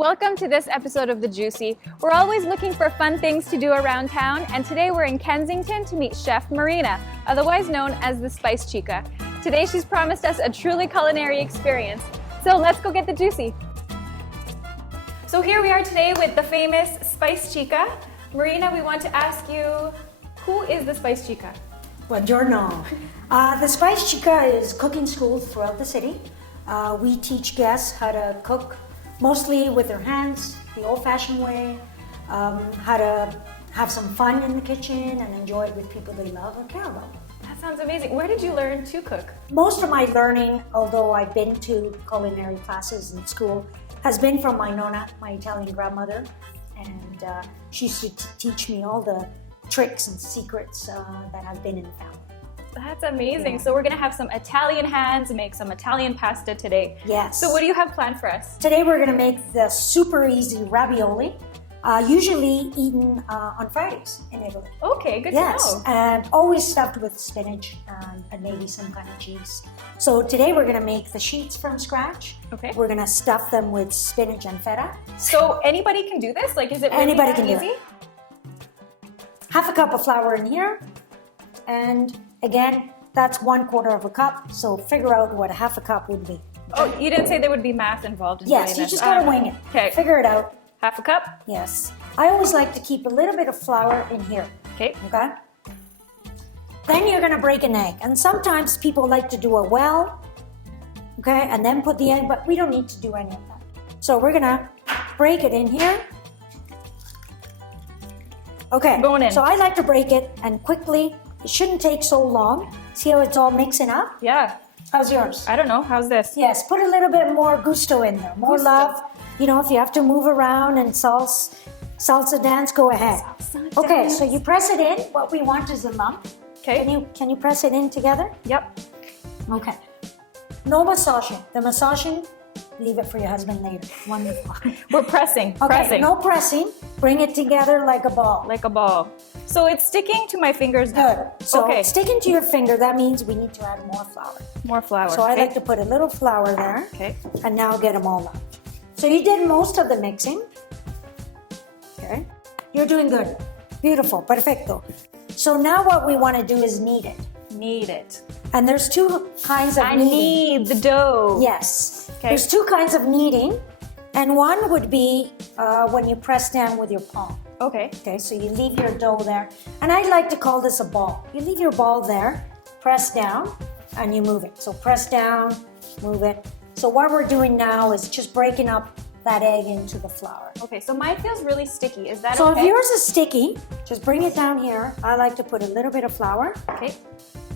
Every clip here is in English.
Welcome to this episode of The Juicy. We're always looking for fun things to do around town, and today we're in Kensington to meet Chef Marina, otherwise known as the Spice Chica. Today she's promised us a truly culinary experience. So let's go get the juicy. So here we are today with the famous Spice Chica. Marina, we want to ask you, who is the Spice Chica? Buongiorno. The Spice Chica is cooking schools throughout the city. We teach guests how to cook mostly with their hands, the old-fashioned way, how to have some fun in the kitchen and enjoy it with people they love and care about. That sounds amazing. Where did you learn to cook? Most of my learning, although I've been to culinary classes in school, has been from my nonna, my Italian grandmother, and she used to teach me all the tricks and secrets that have been in the family. That's amazing. Yeah. So we're going to have some Italian hands, make some Italian pasta today. Yes. So what do you have planned for us? Today we're going to make the super easy ravioli, usually eaten on Fridays in Italy. Okay, good Yes, to know. and always stuffed with spinach and maybe some kind of cheese. So today we're going to make the sheets from scratch. Okay. We're going to stuff them with spinach and feta. So anybody can do this? Like, is it really Anybody that can do easy? it. Half a cup of flour in here, and again, that's 1/4 cup. So figure out what a half a cup would be. Oh, you didn't say there would be math involved in Yes, doing you this. just got to wing it. Okay. Figure it out. Half a cup? Yes. I always like to keep a little bit of flour in here. Okay. Okay? Then you're going to break an egg. And sometimes people like to do a well, okay, and then put the egg, but we don't need to do any of that. So we're going to break it in here. Okay. Going in. So I like to break it and quickly. It shouldn't take so long. See how it's all mixing up? Yeah. How's yours? I don't know. How's this? Yes, put a little bit more gusto in there, more Gusto. love. You know, if you have to move around and salsa dance, go ahead. Salsa Okay, dance. so you press it in. What we want is a lump. Okay. Can you press it in together? Yep. Okay. No massaging. The massaging, leave it for your husband later. Wonderful. We're pressing. Okay, Pressing. no pressing. Bring it together like a ball. Like a ball. So it's sticking to my fingers now. Good. So Okay. sticking to your finger, that means we need to add more flour. More flour. So I okay. like to put a little flour there. Okay. And now get them all up. So you did most of the mixing. Okay. You're doing good. Beautiful. Perfecto. So now what we want to do is knead it. Knead it. And there's two kinds of I kneading. need the dough. Yes. Okay. There's two kinds of kneading. And one would be when you press down with your palm. Okay. Okay, so you leave your dough there. And I like to call this a ball. You leave your ball there, press down, and you move it. So press down, move it. So what we're doing now is just breaking up that egg into the flour. Okay, so mine feels really sticky. Is that So okay? if yours is sticky, just bring it down here. I like to put a little bit of flour. Okay.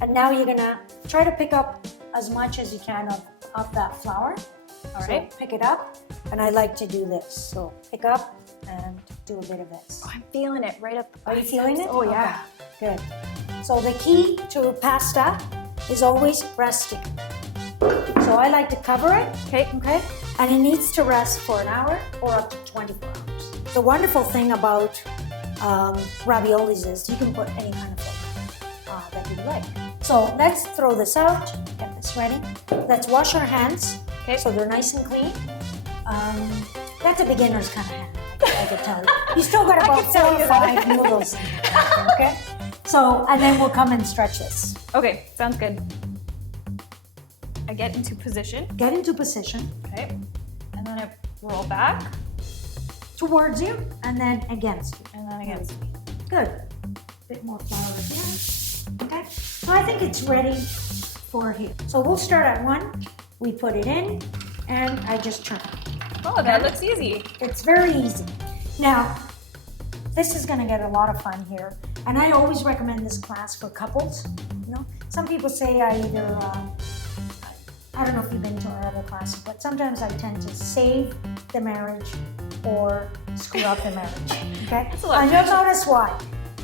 And now you're gonna try to pick up as much as you can of that flour. All So right. pick it up, and I like to do this. So pick up and do a bit of this. Oh, I'm feeling it right up. Are you feeling it? Oh, yeah. Okay, good. So the key to pasta is always resting. So I like to cover it, Okay. okay? And it needs to rest for an hour or up to 24 hours. The wonderful thing about raviolis is you can put any kind of flavor that you like. So let's throw this out, get this ready. Let's wash our hands, Okay. so they're nice and clean. That's a beginner's kind of hand, I could tell you. You still got about can tell 4 or you that. 5 noodles in there, okay? So, and then we'll come and stretch this. Okay, sounds good. I get into position. Get into position Okay. And then I roll back. towards you and then against you. And then against me. Good. Bit more flour here. Okay. So I think it's ready for here. So we'll start at 1. We put it in and I just turn. Oh, that looks easy. It's very easy. Now, this is going to get a lot of fun here. And I always recommend this class for couples. You know, some people say I either, I don't know if you've been to our other classes, but sometimes I tend to save the marriage or screw up the marriage. Okay? That's a lot of And you'll pressure. notice why.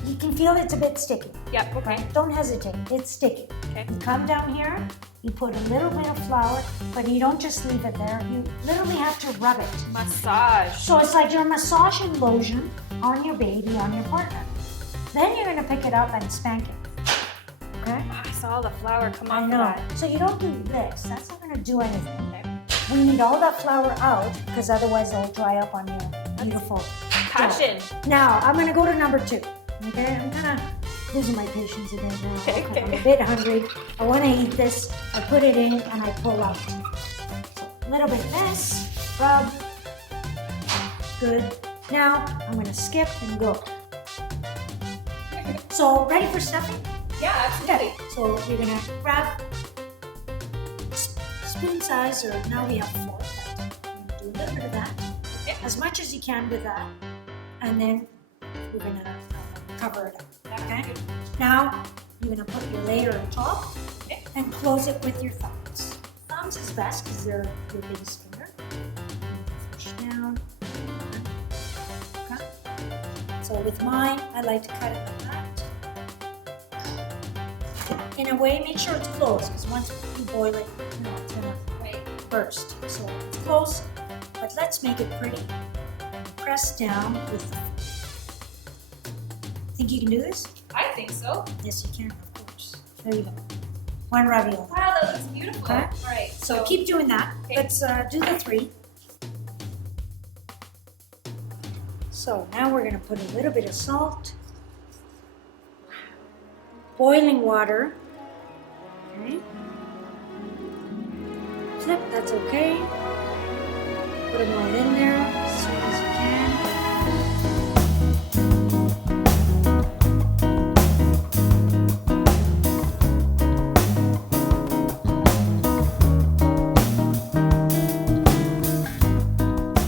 You can feel it's a bit sticky. Yep, okay. Don't hesitate, it's sticky. Okay. You come down here, you put a little bit of flour, but you don't just leave it there. You literally have to rub it. Massage. So it's like you're massaging lotion on your baby, on your partner. Then you're gonna pick it up and spank it. Okay? Oh, I saw the flour come off I of know. that. So you don't do this. That's not gonna do anything. Okay. We need all that flour out because otherwise it'll dry up on your beautiful Passion. dough. Now I'm gonna go to number 2. Okay, I'm kind of losing my patience a bit now. Okay. I'm a bit hungry. I want to eat this. I put it in and I pull out. So a little bit of this. Rub. Good. Now I'm gonna skip and go. So ready for stuffing? Yeah, absolutely. Okay. So you're gonna grab spoon size, or now we have 4. But do a little bit of that, as much as you can with that, and then we're gonna cover it up. Okay. Now you're gonna put your layer on top and close it with your thumbs. Thumbs is best because they're your biggest finger. Push down. Okay. So with mine, I like to cut it like that. In a way, make sure it's closed because once you boil it, it's gonna burst. So it's close, but let's make it pretty. Press down with the. Think you can do this? I think so. Yes, you can, of course. There you go. 1 ravioli. Wow, that looks beautiful. Okay. All right. So keep doing that. Okay. Let's do the 3. So now we're going to put a little bit of salt, boiling water. Okay. Flip, that's okay. Put them all in there as soon as you can.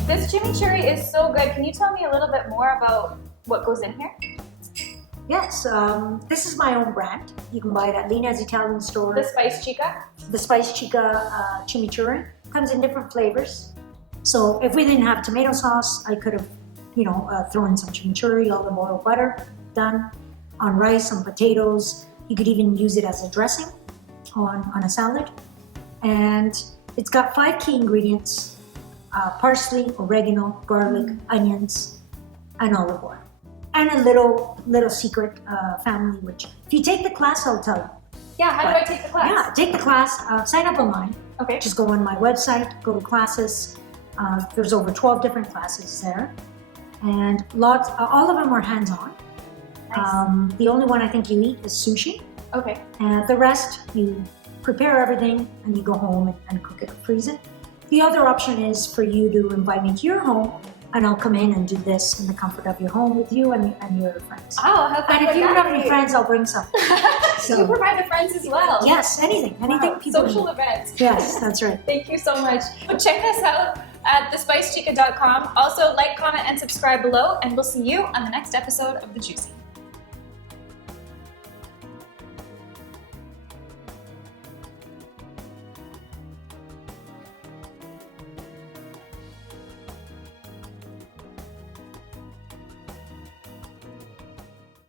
This chimichurri is so good. Can you tell me a little bit more about what goes in here? Yes, this is my own brand. You can buy it at Lina's Italian store. The Spice Chica? The Spice Chica chimichurri comes in different flavors. So if we didn't have tomato sauce, I could have, thrown in some chimichurri, olive oil, butter, done on rice, on potatoes. You could even use it as a dressing on a salad. And it's got 5 key ingredients: parsley, oregano, garlic, onions, and olive oil. And a little secret family, which if you take the class, I'll tell you. Yeah, how do I take the class? Yeah, take the class, sign up online. Okay. Just go on my website, go to classes. There's over 12 different classes there. And all of them are hands-on. Nice. The only one I think you eat is sushi. Okay. And the rest, you prepare everything and you go home and cook it or freeze it. The other option is for you to invite me to your home, and I'll come in and do this in the comfort of your home with you and your friends. Oh, how fun And if would you don't that have any be? friends, I'll bring some. So- You provide the friends as well. Yes, anything Wow, people social need. events. Yes, that's right. Thank you so much. Check us out at thespicechica.com. Also, like, comment, and subscribe below, and we'll see you on the next episode of The Juicy.